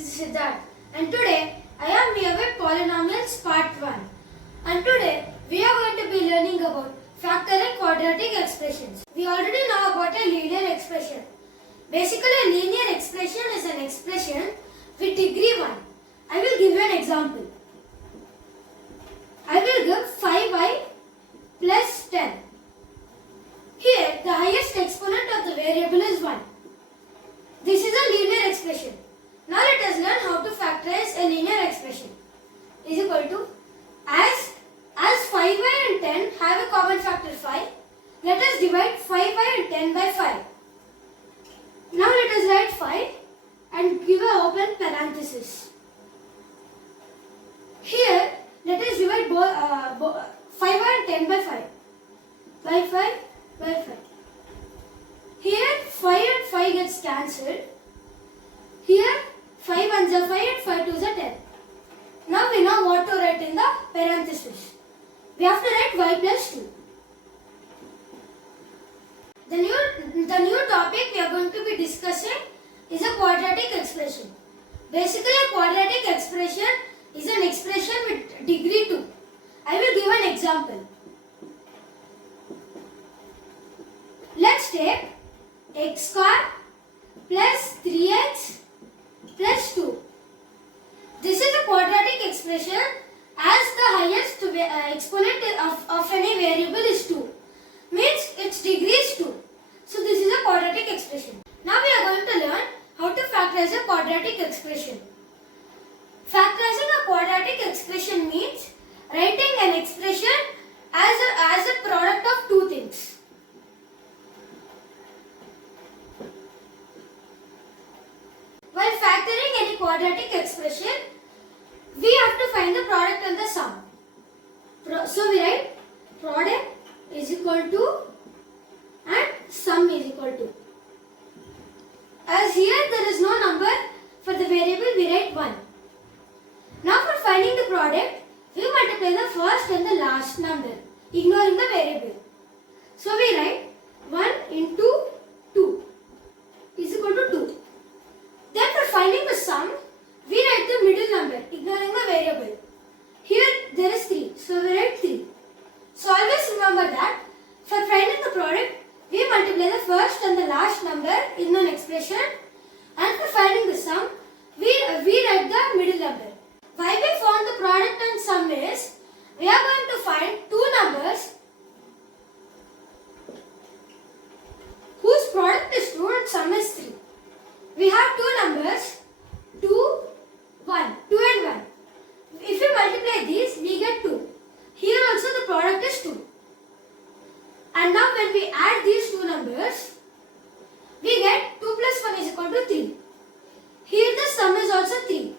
this is Siddharth, and today I am here with Polynomials Part 1. And today we are going to be learning about factor and quadratic expressions. We already know about a linear expression. Basically, a linear expression is an expression with degree 1. I will give you an example. I will give 5y plus 10. Here, the highest exponent of the variable is 1. This is a linear expression. Now let us learn how to factorize a linear expression. Is equal to, as 5y and 10 have a common factor 5, let us divide 5y and 10 by 5. Now let us write 5 and give an open parenthesis. Here, let us divide 5y and 10 by 5. By 5, by 5. Here, 5 and 5 gets cancelled. Here, 5 ones are 5 and 5 twos are 10. Now we know what to write in the parenthesis. We have to write y plus 2. The new topic we are going to be discussing is a quadratic expression. Basically, a quadratic expression is an expression with degree 2. I will give an example. Let's take x square plus 3x plus 2. This is a quadratic expression as the highest exponent of any variable is 2. Means its degree is 2. So this is a quadratic expression. Now we are going to learn how to factorize a quadratic expression. Factorizing a quadratic expression means writing an expression as a product of two things. While factoring any quadratic expression, we have to find the product and the sum. So we write product is equal to and sum is equal to. As here there is no number for the variable, we write 1. Now for finding the product, we multiply the first and the last number, ignoring the variable. So we write 1 into 2 is equal to 2. Then for finding the sum, we write the middle number, ignoring the variable. Here there is 3, so we write 3. So always remember that for finding the product, we multiply the first and the last number in an expression, and for finding the sum, we write the middle number. Why we found the product and sum is, we are going to find two numbers whose product is 2 and sum is 3. We have two numbers, 2, 1, 2 and 1. If we multiply these, we get 2. Here also the product is 2. And now when we add these two numbers, we get 2 plus 1 is equal to 3. Here the sum is also 3.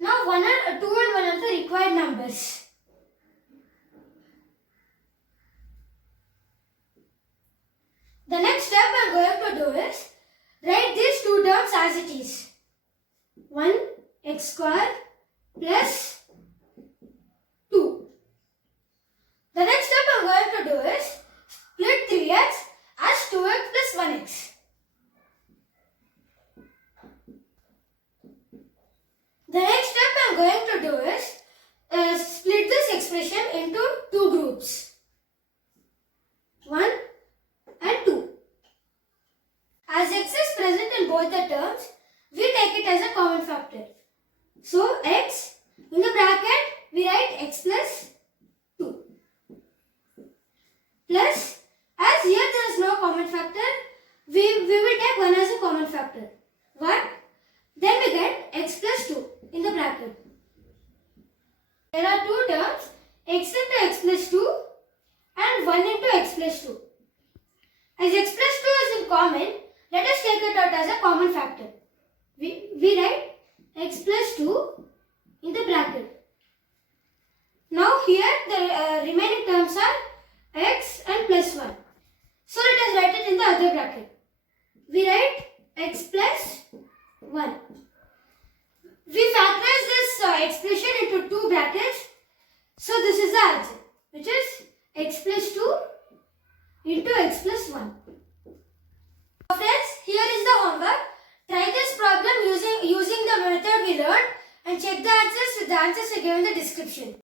Now 2 and 1 are the required numbers. The next step I am going to do is, write these two terms as it is. 1 x square plus 2. The next step I am going to do is split 3x as 2x plus 1x. The next step I am going to do is split this expression into two groups. 1 and 2. As x is present in both the terms, we take it as a common factor. So x, in the bracket, we write x plus 2. Plus, as here there is no common factor, we will take 1 as a common factor. 1, then we get x plus 2 in the bracket. There are two terms, x into x plus 2 and 1 into x plus 2. As x plus 2 is in common, let us take it out as a common factor. We write x plus 2 in the bracket. Now here the remaining terms are x and plus 1. So let us write it in the other bracket. We write x plus 1. We factorize this expression into two brackets. So this is the answer, which is x plus 2 into x plus 1. Friends, here is the homework. Try this problem using the and check the answers. The answers are given in the description.